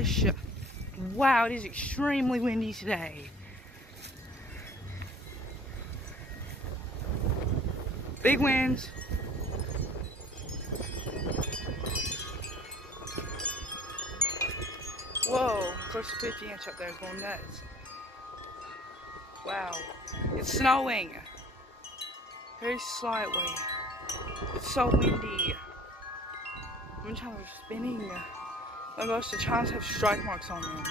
gosh! Wow, it is extremely windy today. Big winds. Whoa, close to 50 inch up there is going nuts. Wow, it's snowing. Very slightly. It's so windy. Wind chimes are spinning. Oh my gosh, the chimes have strike marks on them.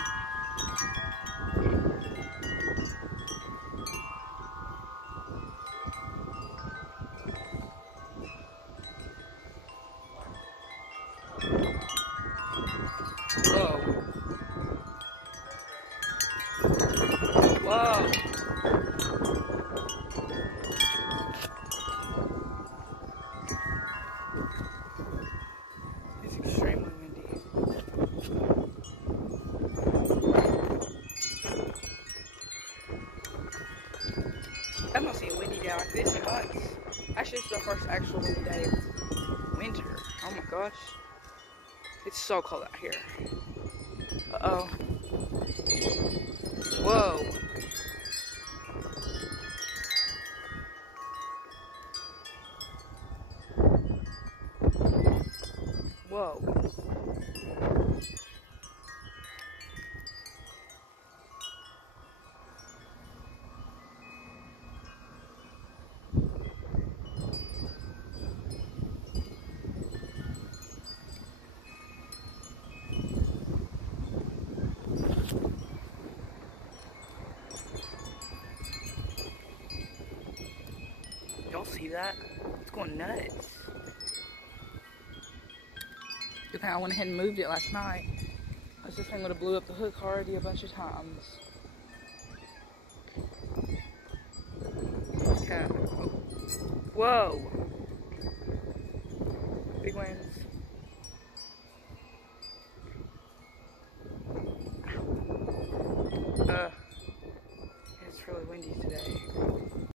Whoa. Whoa. It's extremely windy. I've not seen a windy day like this in months. Actually, it's the first actual windy day of winter. Oh my gosh. It's so cold out here. Uh-oh. Whoa. Whoa. Y'all see that? It's going nuts. Good thing I went ahead and moved it last night. This thing would have blew up the hook already a bunch of times. Okay. Whoa. Big winds.